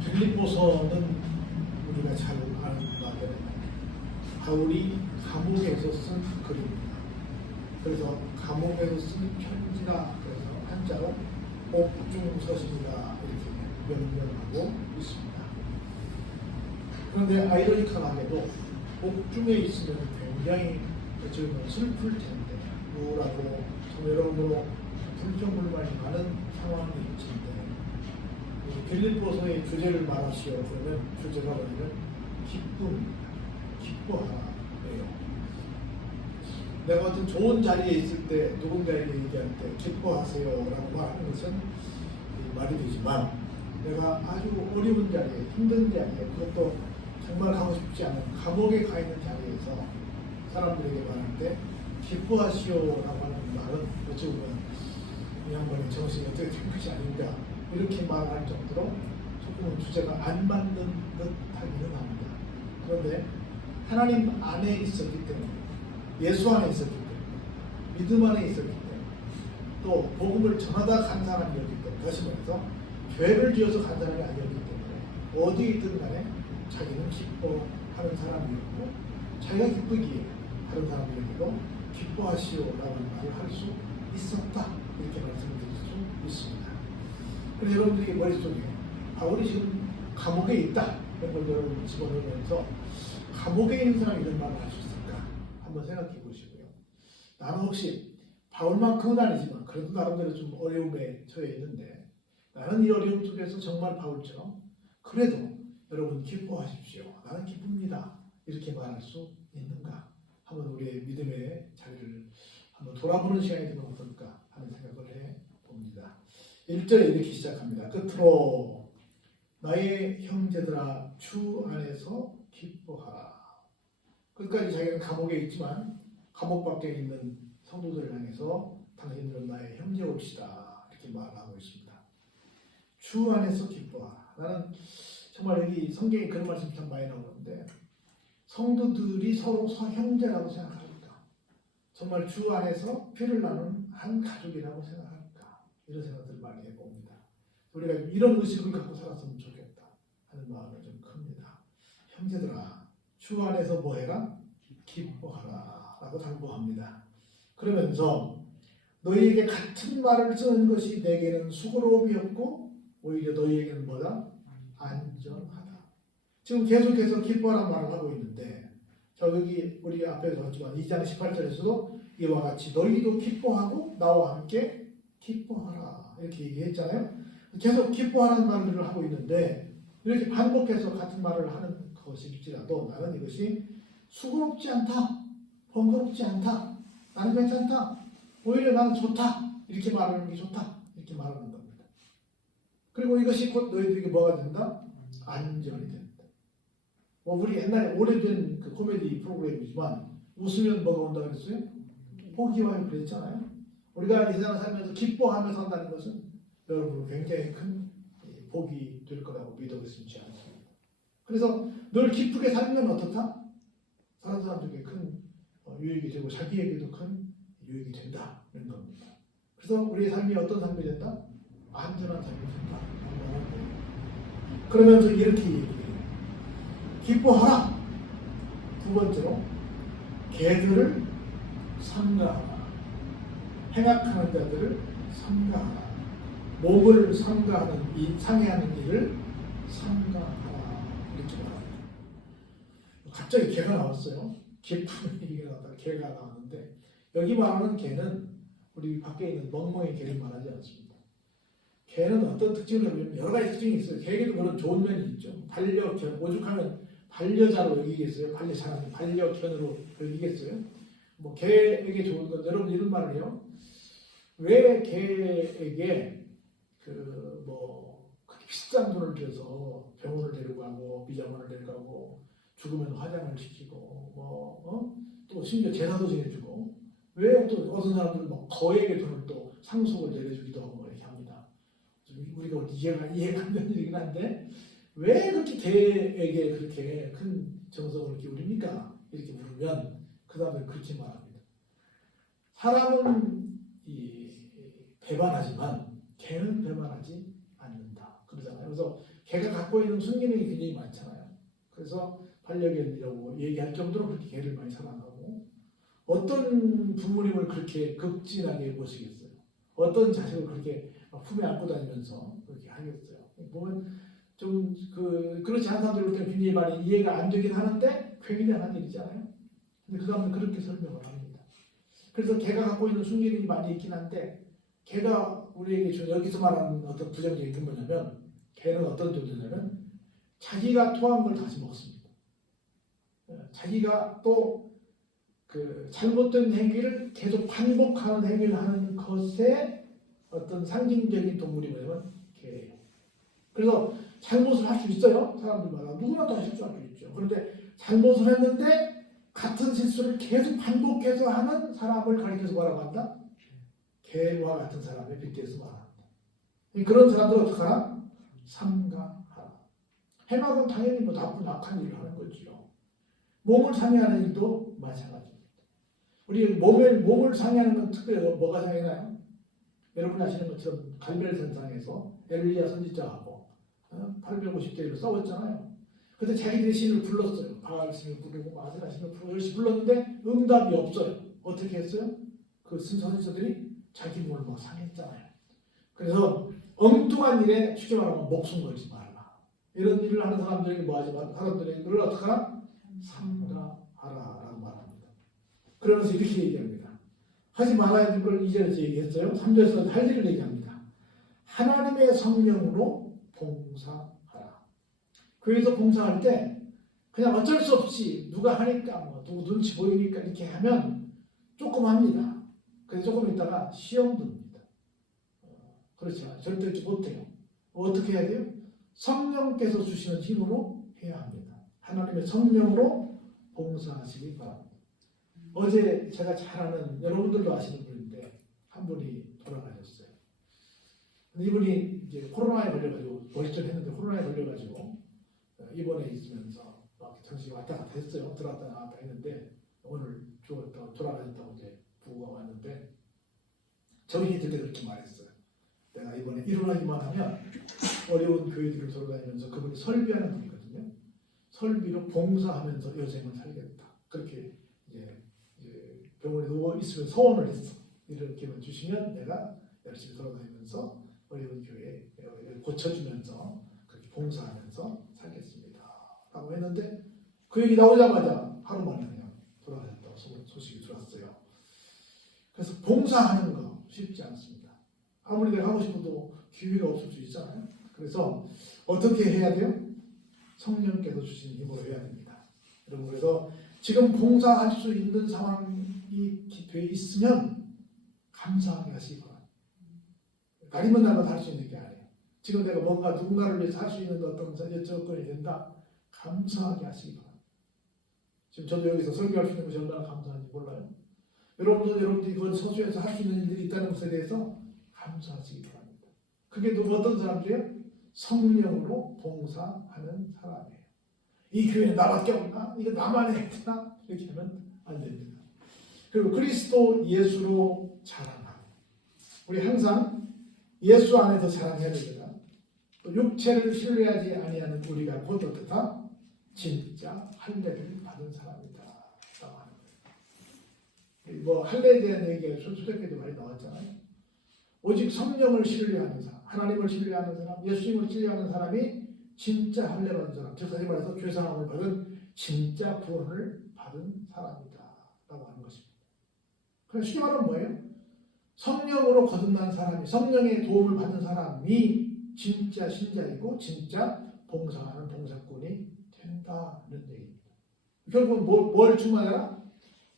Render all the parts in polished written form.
빌립보서는 우리가 잘 아는 바대로 바울이 감옥에서 쓴 글입니다. 그래서 감옥에서 쓴 편지라 그래서 한자로 옥중서신이다 이렇게 명명하고 있습니다. 그런데 아이러니컬하게도 옥중에 있으면 굉장히 어찌 보면 슬플 텐데 우울하고 여러모로 불평불만이 많은 상황이 있는데 빌립보서의 주제를 말하시오 그러면 주제가 뭐냐면 기쁨입니다. 기뻐하라예요. 내가 어떤 좋은 자리에 있을 때 누군가에게 얘기할 때 기뻐하세요 라고 말하는 것은 말이 되지만 내가 아주 어려운 자리에 힘든 자리에 그것도 정말 가고 싶지 않은 감옥에 가 있는 자리에서 사람들에게 말할 때 기뻐하시오라고 하는 말은 어찌 보면 이 양반의 정신이 어떻게 된 것이 아닌가 이렇게 말할 정도로 조금은 주제가 안 맞는 듯 하기는 합니다. 그런데 하나님 안에 있었기 때문에 예수 안에 있었기 때문에 믿음 안에 있었기 때문에 또 복음을 전하다 간 사람이었기 때문에 다시 말해서 죄를 지어서 간 사람이 아니었기 때문에 어디에 있든 간에 자기는 기뻐하는 사람이었고 자기가 기쁘기에 다른 사람들에게도 기뻐하시오라는 말을 할 수 있었다 이렇게 말씀을 드릴 수 있습니다. 그래서 여러분들이 머릿속에 바울이 지금 감옥에 있다 이런 걸 여러분 집어넣으면서 감옥에 있는 사람이 이런 말을 할 수 있을까 한번 생각해 보시고요. 나는 혹시 바울만큼은 아니지만 그래도 나름대로 좀 어려움에 처해 있는데 나는 이 어려움 속에서 정말 바울처럼 그래도 여러분 기뻐하십시오. 나는 기쁩니다. 이렇게 말할 수 있는가? 한번 우리의 믿음의 자리를 한번 돌아보는 시간이 되면 어떨까 하는 생각을 해봅니다. 1절에 이렇게 시작합니다. 끝으로 나의 형제들아 주 안에서 기뻐하라. 끝까지 자기는 감옥에 있지만 감옥 밖에 있는 성도들을 향해서 당신들은 나의 형제옵시다 이렇게 말하고 있습니다. 주 안에서 기뻐하라. 나는 정말 여기 성경에 그런 말씀이 참 많이 나오는데 성도들이 서로 형제라고 생각할까? 정말 주 안에서 피를 나눈 한 가족이라고 생각할까? 이런 생각들을 많이 해봅니다. 우리가 이런 의식을 갖고 살았으면 좋겠다 하는 마음이 좀 큽니다. 형제들아 주 안에서 뭐해라? 기뻐하라 라고 당부합니다. 그러면서 너희에게 같은 말을 쓰는 것이 내게는 수고로움이었고 오히려 너희에게는 뭐다? 안전하다. 지금 계속해서 기뻐하라는 말을 하고 있는데 자 여기 우리 앞에서 봤지만 2장 18절에서도 이와 같이 너희도 기뻐하고 나와 함께 기뻐하라 이렇게 얘기했잖아요. 계속 기뻐하라는 말을 하고 있는데 이렇게 반복해서 같은 말을 하는 것일지라도 나는 이것이 수고롭지 않다, 번거롭지 않다, 나는 괜찮다, 오히려 나는 좋다 이렇게 말하는 게 좋다 이렇게 말하는 겁니다. 그리고 이것이 곧 너희들에게 뭐가 된다? 안전이 된다. 우리 옛날에 오래된 그 코미디 프로그램이지만 웃으면 뭐가 온다고 그랬어요? 복이 와요 그랬잖아요. 우리가 이 세상 살면서 기뻐하며 산다는 것은 여러분 굉장히 큰 복이 될 거라고 믿어 의심치 않습니다. 그래서 늘 기쁘게 살면 어떻다? 다른 사람들에게 큰 유익이 되고 자기에게도 큰 유익이 된다는 겁니다. 그래서 우리의 삶이 어떤 삶이 된다? 안전한 삶이 된다. 그러면서 이렇게 얘기해요. 기뻐하라. 두 번째로 개들을 삼가하라. 행악하는 자들을 삼가하라. 몸을 삼가하는 상해하는 일을 삼가하라. 이렇게 말합니다. 갑자기 개가 나왔어요. 기쁜 얘기가 나왔다. 개가 나왔는데 여기 말하는 개는 우리 밖에 있는 멍멍이 개를 말하지 않습니다. 개는 어떤 특징을 보면 여러 가지 특징이 있어요. 개에게도 그런 좋은 면이 있죠. 반려견, 오죽하면 반려자로 여기겠어요? 반려사람이 반려견으로 여기겠어요? 뭐 개에게 좋은 건 여러분 이런 말을 해요. 왜 개에게 그렇게 비싼 돈을 들여서 병원을 데려가고 비자원을 데려가고 죽으면 화장을 시키고 또 심지어 제사도 지내주고 왜 또 어떤 사람들은 뭐 거액의 돈을 또 상속을 내려주기도 하고 뭐 이렇게 합니다. 우리가 이해가 안 되는 일이긴 한데 왜 그렇게 개에게 그렇게 큰 정성을 기울입니까? 이렇게 물으면 그 다음에 그렇게 말합니다. 사람은 배반하지만 개는 배반하지 않는다. 그러잖아요. 그래서 개가 갖고 있는 순기능이 굉장히 많잖아요. 그래서 반려견이라고 얘기할 정도로 그렇게 개를 많이 사랑하고, 어떤 부모님을 그렇게 극진하게 보시겠어요? 어떤 자식을 그렇게 품에 안고 다니면서 그렇게 하겠어요? 보면 좀 그렇지 않은 사람들 볼 때는 굉장히 많이 이해가 안 되긴 하는데 굉장한 일이잖아요. 근데 그 사람은 그렇게 설명을 합니다. 그래서 개가 갖고 있는 순기능이 많이 있긴 한데, 개가 우리에게 여기서 말하는 어떤 부정적인 게 뭐냐면, 개는 어떤 존재냐면 자기가 토한 걸 다시 먹습니다. 자기가 또 그 잘못된 행위를 계속 반복하는 행위를 하는 것에 어떤 상징적인 동물이 뭐냐면 개예요. 그래서 잘못을 할 수 있어요. 사람들마다 누구나 다 실수할 수 있죠. 그런데 잘못을 했는데 같은 실수를 계속 반복해서 하는 사람을 가리켜서 뭐라고 한다? 개와 같은 사람에 빗대서 말한다. 그런 사람들 어떻게 하나? 삼가하라. 해마은 당연히 뭐 나쁜 악한 일을 하는 거지요. 몸을 상해하는 일도 마찬가지입니다. 우리 몸을 상해하는 건 특별히 뭐가 상해나요? 여러분 아시는 것처럼 갈멜산상에서 엘리야 선지자하고 850대 1로 싸웠잖아요. 근데 자기들의 신을 불렀어요. 바알 신을 부르고 아세라 신을 부르고 열심히 불렀는데 응답이 없어요. 어떻게 했어요? 그 선지자들이 자기 몸을 막 상했잖아요. 그래서 엉뚱한 일에 쉽게 말하면 목숨 걸지 말라. 이런 일을 하는 사람들에게 뭐하지 마. 사람들에게 그걸 어떻게 하나? 삼가하라라고 말합니다. 그러면서 이렇게 얘기합니다. 하지 말아야 될 걸 2절에서 얘기했어요. 3절에서 할 일을 얘기합니다. 하나님의 성령으로 봉사하라. 교회에서 봉사할 때 그냥 어쩔 수 없이 누가 하니까 뭐 누구 눈치 보이니까 이렇게 하면 조금 합니다. 그래서 조금 있다가 시험 듭니다. 그렇죠. 절대 못해요. 어떻게 해야 돼요? 성령께서 주시는 힘으로 해야 합니다. 하나님의 성령으로 봉사하시기 바랍니다. 어제 제가 잘 아는, 여러분들도 아시는 분인데 한 분이 돌아가셨어요. 이분이 이제 코로나에 걸려가지고 멀쩡했는데 코로나에 걸려가지고 입원해 있으면서 막 정신이 왔다 갔다 했어요. 들어왔다 나왔다 했는데 오늘 죽었다고 돌아가셨다고 이제 부고가 왔는데 정신이 들 때 그렇게 말했어요. 내가 이번에 일어나기만 하면 어려운 교회들을 돌아다니면서 그분이 설비하는 분이거든요. 설비로 봉사하면서 여생을 살겠다. 그렇게 이제 병원에 누워 있으면 소원을 했어. 이렇게만 주시면 내가 열심히 돌아다니면서 어려운 교회 고쳐주면서 그렇게 봉사하면서 살겠습니다. 라고 했는데 그 얘기 나오자마자 하루 만에 그냥 돌아가셨다고 소식이 들었어요. 그래서 봉사하는 거 쉽지 않습니다. 아무리 내가 하고 싶어도 기회가 없을 수 있잖아요. 그래서 어떻게 해야 돼요? 성령께서 주신 힘으로 해야 됩니다. 여러분, 그래서 지금 봉사할 수 있는 상황이 되어 있으면 감사하게 하시기 바랍니다. 가리면 날마다 할 수 있는 게 아니에요. 지금 내가 뭔가 누군가를 위해서 할 수 있는 어떤 여건이 된다. 감사하게 하시기 바랍니다. 지금 저도 여기서 설교할 수 있는 것이 얼마나 감사한지 몰라요. 여러분들이 그건 서수에서 할 수 있는 일들이 있다는 것에 대해서 감사하시기 바랍니다. 그게 누구 어떤 사람들이에요? 성령으로 봉사하는 사람이에요. 이 교회는 나밖에 없나? 이거 나만 해야 되나? 이렇게 하면 안 됩니다. 그리고 그리스도 예수로 자랑하고, 우리 항상 예수 안에서 자랑해야 됩니다. 또 육체를 신뢰하지 아니하는 우리가 곧 어떻다? 진짜 할례를 받은 사람이다 라고 하는 거예요. 뭐 할례에 대한 얘기가 초대교회도 많이 나왔잖아요. 오직 성령을 신뢰하는 사람, 하나님을 신뢰하는 사람, 예수님을 신뢰하는 사람이 진짜 할례 받은 사람, 즉 다시 말해서 죄사함을 받은 진짜 구원을 받은 사람이다 라고 하는 것입니다. 그래서 쉽게 말하면 뭐예요? 성령으로 거듭난 사람이, 성령의 도움을 받은 사람이 진짜 신자이고 진짜 봉사하는 봉사꾼이 된다는 얘기입니다. 결국은 뭘 충만해라?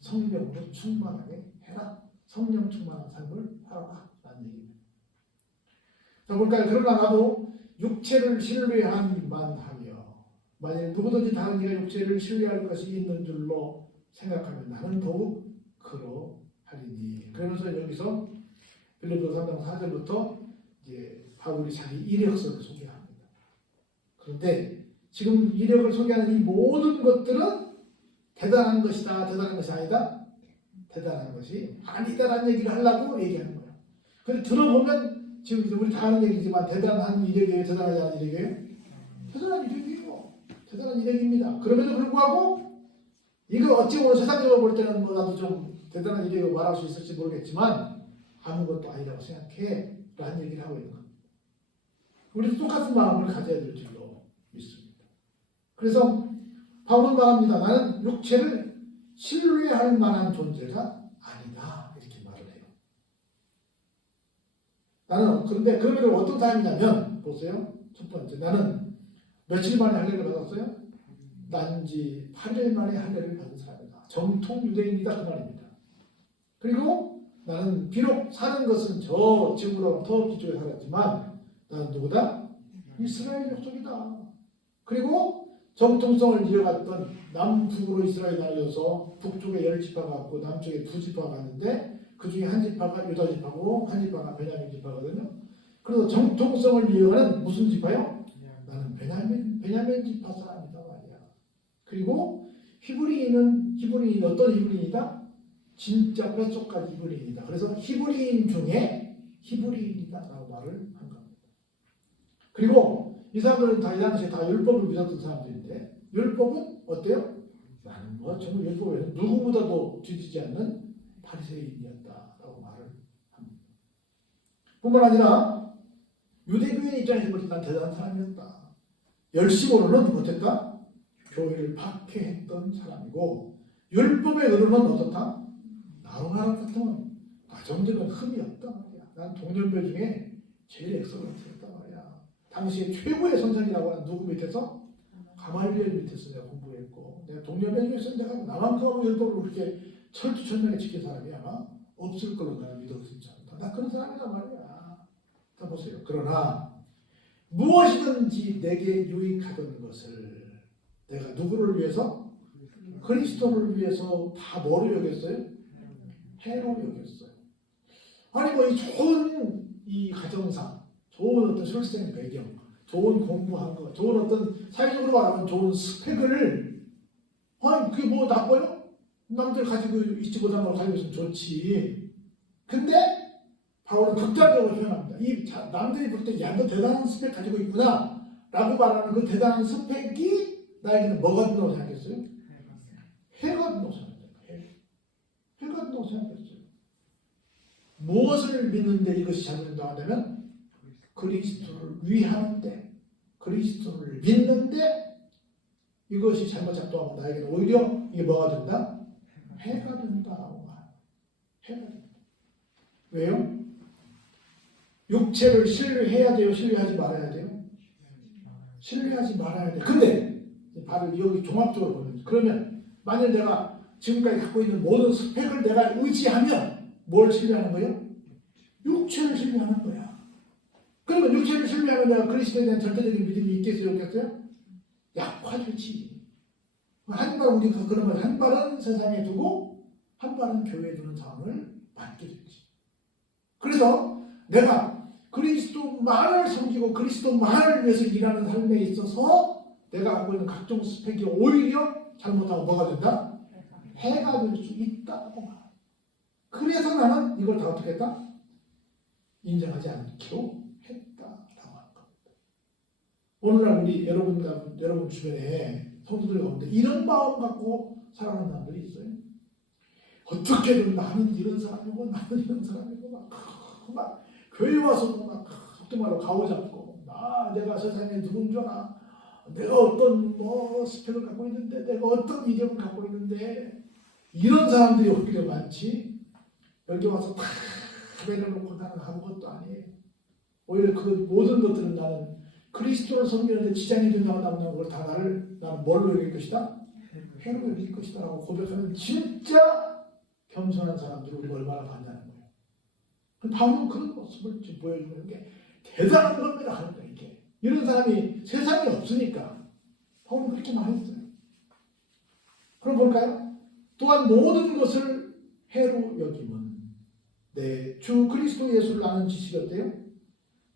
성령으로 충만하게 해라. 성령 충만한 삶을 살아라 라는 얘기입니다. 자, 볼까요? 그러나 나도 육체를 신뢰한만 하며, 만일 누구든지 다른 이가 육체를 신뢰할 것이 있는 줄로 생각하면 나는 더욱 그러하리니. 그러면서 여기서 빌립보서 3장 4절부터 이제 바울이 자기 이력서를 소개합니다. 그런데 지금 이력을 소개하는 이 모든 것들은 대단한 것이다, 대단한 것이 아니다, 대단한 것이 아니다라는 얘기를 하려고 얘기하는 거예요. 근데 들어보면 지금 우리 다 하는 얘기지만 대단한 이력이에요, 대단하지 않은 이력이에요? 대단한 이력이에요. 대단한 이력입니다. 그럼에도 불구하고 이거 어찌 보면 세상적으로 볼 때는 뭐 나도 좀 대단한 이력을 말할 수 있을지 모르겠지만 아무것도 아니라고 생각해 라는 얘기를 하고 있는 겁니다. 우리도 똑같은 마음을 가져야 될 줄로 믿습니다. 그래서 바울은 말합니다. 나는 육체를 신뢰할 만한 존재가 아니다. 이렇게 말을 해요. 나는 그런데 그러면 어떤 사람이냐면 보세요. 첫 번째 나는 며칠 만에 할례를 받았어요? 난지 8일 만에 할례를 받은 사람이다. 정통 유대인이다 그 말입니다. 그리고 나는 비록 사는 것은 저 지구로 터키 쪽에 살았지만 나는 누구다? 이스라엘 족속이다. 그리고 정통성을 이어갔던 남북으로 이스라엘이 나뉘어서 북쪽에 10지파가 왔고 남쪽에 2지파가 왔는데 그 중에 한 지파가 유다 지파고 한 지파가 베냐민 지파거든요. 그래서 정통성을 이어가는 무슨 지파요? 나는 베냐민 지파 사람이다 말이야. 그리고 히브리인이 어떤 히브리인이다? 진짜 뼛속까지 히브리인이다. 그래서 히브리인 중에 히브리인이다라고 말을 한 겁니다. 그리고 이 사람들은 다 이 당시에 다 율법을 믿었던 사람들인데 율법은 어때요? 나는 뭐 정말 율법에는 누구보다도 뒤지지 않는 바리새인이었다라고 말을 합니다. 뿐만 아니라 유대교인 입장에서 볼 때 난 대단한 사람이었다. 열심으로는 못했다? 교회를 박해했던 사람이고 율법의 의로는 어떻다? 나로나라 같으면 가정적인 흠이 없단 말이야. 난 동년배 중에 제일 엑설런트였단 말이야. 당시에 최고의 선생이라고 하는 누구 밑에서? 가말리엘 밑에서 내가 공부했고 내가 동년배 중에서 내가 나만큼은 율법을 그렇게 철두철미하게 지킨 사람이 아마 없을 걸로 나는 믿었지 않다. 나 그런 사람이란 말이야. 자 보세요. 그러나 무엇이든지 내게 유익하던 것을 내가 누구를 위해서? 그리스도를 위해서 다 뭐로 여겼어요? 해로 여겼어요. 아니 뭐 이 좋은 이 가정상, 좋은 어떤 출생 배경, 좋은 공부한 거, 좋은 어떤 사회적으로 말하면 좋은 스펙을 아니 그게 뭐 나빠요? 남들 가지고 있지 못한 걸 가지고 있으면 좋지. 근데 바울은 극단적으로 표현합니다. 이 남들이 볼 때 야 너 대단한 스펙 가지고 있구나 라고 말하는 그 대단한 스펙이 나에게는 뭐가 된다고 생각했어요? 해가 된다고 생각했어요. 해가 된다고 생각했어요. 무엇을 믿는데 이것이 잘못된다고 하냐면 그리스도를 위하는데 그리스도를 믿는데 이것이 잘못 작동하면 나에게는 오히려 이게 뭐가 된다? 해가 된다고 말합니다. 해가 된다. 왜요? 육체를 신뢰해야 돼요? 신뢰하지 말아야 돼요? 신뢰하지 말아야 돼요. 근데 바로 여기 종합적으로 보면 그러면 만약 내가 지금까지 갖고 있는 모든 스펙을 내가 의지하면 뭘 신뢰하는 거예요? 육체를 신뢰하는 거야. 그러면 육체를 신뢰하면 내가 그리스도에 대한 절대적인 믿음이 있겠어요? 없겠어요? 약화되지. 한 발 우리가 그러면 한 발은 세상에 두고 한 발은 교회에 두는 상황을 맞게 되지. 그래서 내가 그리스도만을 섬기고 그리스도만을 위해서 일하는 삶에 있어서 내가 갖고 있는 각종 스펙이 오히려 잘못하고 뭐가 된다? 해가 될 수 있다고 말합니다. 그래서 나는 이걸 다 어떻게 했다? 인정하지 않기로 했다라고 하는 겁니다. 오늘날 우리 여러분 주변에 성도들 가운데 이런 마음 갖고 살아가는 사람들이 있어요. 어떻게든 나는 이런 사람이고 나는 이런 사람이고 막 교회 와서 막 정말로 가오잡고 내가 세상에 누군 줄 알아. 내가 어떤 뭐 스펙을 갖고 있는데 내가 어떤 이력을 갖고 있는데 이런 사람들이 오히려 많지. 여기 와서 다 내려놓고 나는 아무것도 아니에요. 오히려 그 모든 것들은 나는 그리스도를 섬기는데 지장이 된다고 나오는 걸 다 나는 뭘로 여길 것이다? 해로 여길 것이다 라고 고백하는 진짜 겸손한 사람들을 우리가 얼마나 봤냐는 거예요. 바울은 그런 모습을 지금 보여주는 게 대단한 겁니다. 하는 거예요. 이렇게. 이런 사람이 세상에 없으니까 바울은 그렇게 말했어요. 그럼 볼까요? 또한 모든 것을 해로 여김은 내 주 그리스도 예수를 아는 지식이 어때요?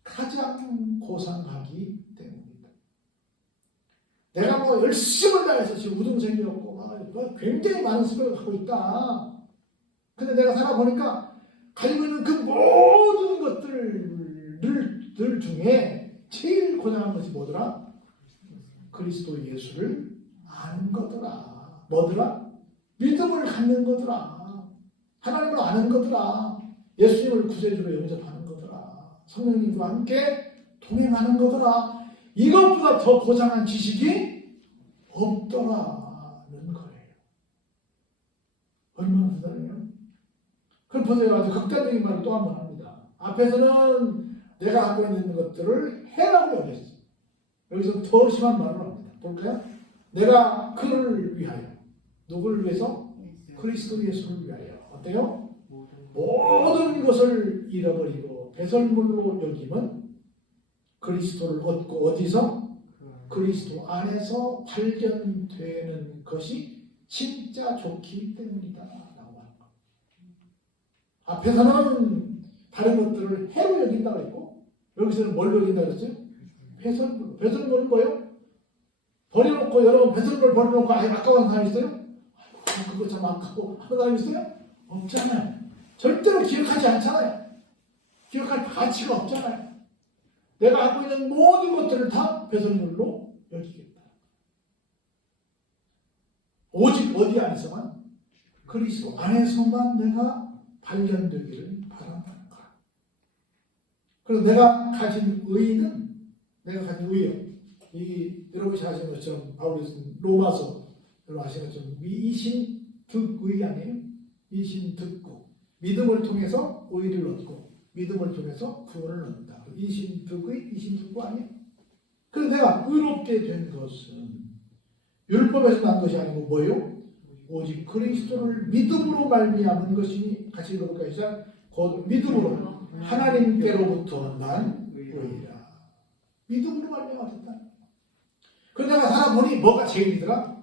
가장 고상하기 때문입니다. 내가 뭐 열심을 다해서 지금 우등생이었고 뭐 굉장히 많은 스펙을 갖고 있다. 근데 내가 살아보니까 가지고 있는 그 모든 것들 중에 제일 고상한 것이 뭐더라? 그리스도 예수를 아는 거더라. 뭐더라? 믿음을 갖는 거더라. 하나님을 아는 거더라. 예수님을 구세주로 영접하는 거더라. 성령님과 함께 동행하는 거더라. 이것보다 더 고상한 지식이 없더라는 거예요. 얼마나 대단해요. 그럼 보세요. 아주 극단적인 말을 또 한 번 합니다. 앞에서는 내가 갖고 있는 것들을 해라고 여겼어요. 여기서 더 심한 말을 합니다. 볼까요? 내가 그를 위하여. 누구를 위해서? 그리스도 예수를 위하여. 어때요? 모든 것을 잃어버리고 배설물로 여기면 그리스도를 얻고 어디서? 그리스도 안에서 발견되는 것이 진짜 좋기 때문이다. 라고 하는 거. 앞에서는 다른 것들을 해로 여긴다고 했고 여기서는 뭘 여긴다고 했어요? 배설물. 배설물은 뭐예요? 버려놓고 여러분 배설물 버려놓고 아까운 사람 있어요? 그거 참 아까워 하는 사람 있어요? 없잖아요. 절대로 기억하지 않잖아요. 기억할 가치가 없잖아요. 내가 갖고 있는 모든 것들을 다 배설물로 여기겠다. 오직 어디 안에서만? 그리스도 안에서만 내가 발견되기를 바란다는 거야. 그래서 내가 가진 의의는 여러분이 아시는 것처럼 바울이 로마서 여러분 아시는 것처럼 이신득의 아니에요? 이신득구. 믿음을 통해서 의의를 얻고 믿음을 통해서 구원을 얻는다. 이신득구 아니에요? 그래서 내가 의롭게 된 것은 율법에서 난 것이 아니고 뭐예요? 오직 그리스도를 믿음으로 말미암은 것이니 같이 읽어볼까요? 곧 믿음으로 하나님께로부터 난 의라. 믿음으로 말미암았다. 그래서 내가 살아보니 뭐가 제일이더라?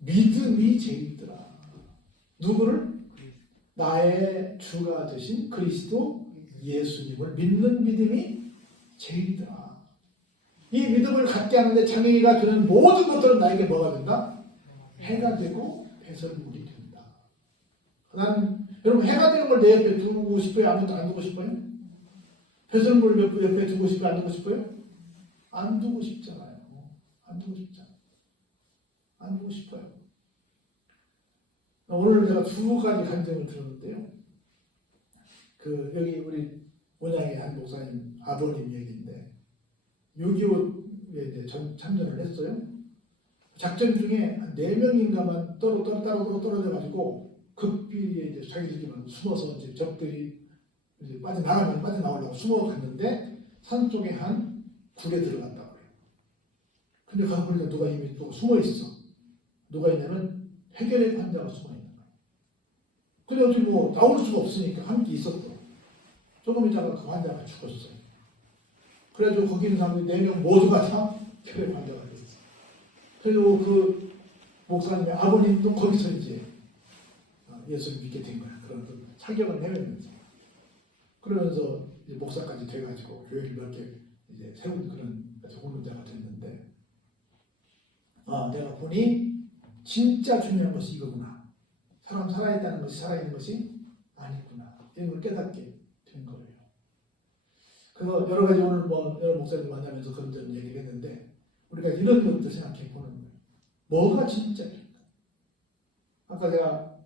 믿음이 제일이더라. 누구를? 나의 주가 되신 그리스도 예수님을 믿는 믿음이 제일이더라. 이 믿음을 갖게 하는데 장애가 되는 모든 것들은 나에게 뭐가 된다? 해가 되고 배설물이 된다. 난 여러분 해가 되는 걸 내 옆에 두고 싶어요? 안 두고 싶어요? 배설물 옆에 두고 싶어요? 안 두고 싶어요? 안 두고 싶잖아요. 안 두고 싶잖아요. 안 두고 싶어요. 오늘 제가 두 가지 간증을 들었는데요. 여기 우리 원양의 한 목사님 아버님 얘기인데 6.25에 이제 참전을 했어요. 작전 중에 한 4명인가만 따로 떨어져가지고 극비리에 이제 자기들끼리 숨어서 이제 적들이 이제 빠져나오려고 숨어갔는데 산 속에 한 굴에 들어갔다고 그래요. 근데 가서 보니까 누가 이미 또 숨어 있어. 누가 있냐면 해결의 환자가 숨어 있는 거예요. 근데 어떻게 뭐 나올 수가 없으니까 함께 있었고 조금 있다가 그 환자가 죽었어요. 그래가지고 거기 있는 사람들이 4명 모두가 다 혈액 환자가 됐어요. 그리고 그 목사님의 아버님도 거기서 이제 예수를 믿게 된 거야. 그런 사격을 내면서. 그러면서 이제 목사까지 돼가지고 교회를 몇 개 이제 세운 그런 공론자가 됐는데, 내가 보니 진짜 중요한 것이 이거구나. 사람 살아있다는 것이 살아있는 것이 아니구나. 이런 걸 깨닫게 된 거예요. 그래서 여러 가지 오늘 여러 목사님들 만나면서 그런 얘기를 했는데, 우리가 이런 것도 생각해 보는 거예요. 뭐가 진짜일까? 아까 제가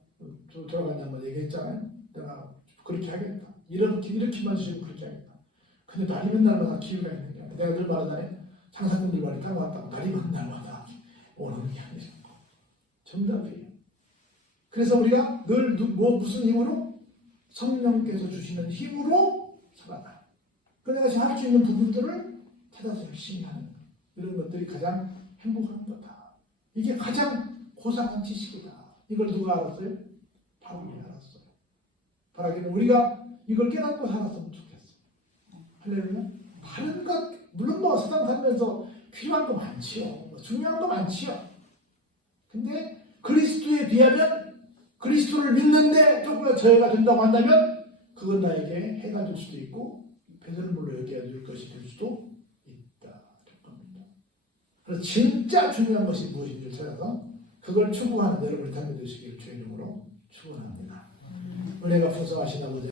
돌아가니 한번 얘기했잖아요. 내가 그렇게 하겠다. 이렇게만 주시면 그렇게 하겠다. 근데 날이면 날마다 기회가 있는 게 아니라 내가 늘 말하잖아요. 장사꾼들 말이 따라왔다고 날이면 날마다 오는 게 아니라 정답이에요. 그래서 우리가 늘 무슨 힘으로? 성령께서 주시는 힘으로 살아가. 그래서 내가 지금 할 수 있는 부분들을 찾아서 열심히 하는 거예요. 이런 것들이 가장 행복한 거다. 이게 가장 고상한 지식이다. 이걸 누가 알았어요? 바울이 알았어요. 바라기는 우리가 이걸 깨닫고 살았으면 좋겠어요. 할렐루야. 다른 것 물론 세상 살면서 필요한 거 많지요. 중요한 거 많지요. 근데 그리스도에 비하면 그리스도를 믿는데 조금이라도 저해가 된다고 한다면 그건 나에게 해가 될 수도 있고 배설물로 여겨줄 것이 될 수도 있다. 그래서 진짜 중요한 것이 무엇인지 찾아서 그걸 추구하는 여러분이 담겨주시기를 주의 이름으로 축원합니다. 은혜가 풍성하신 아버지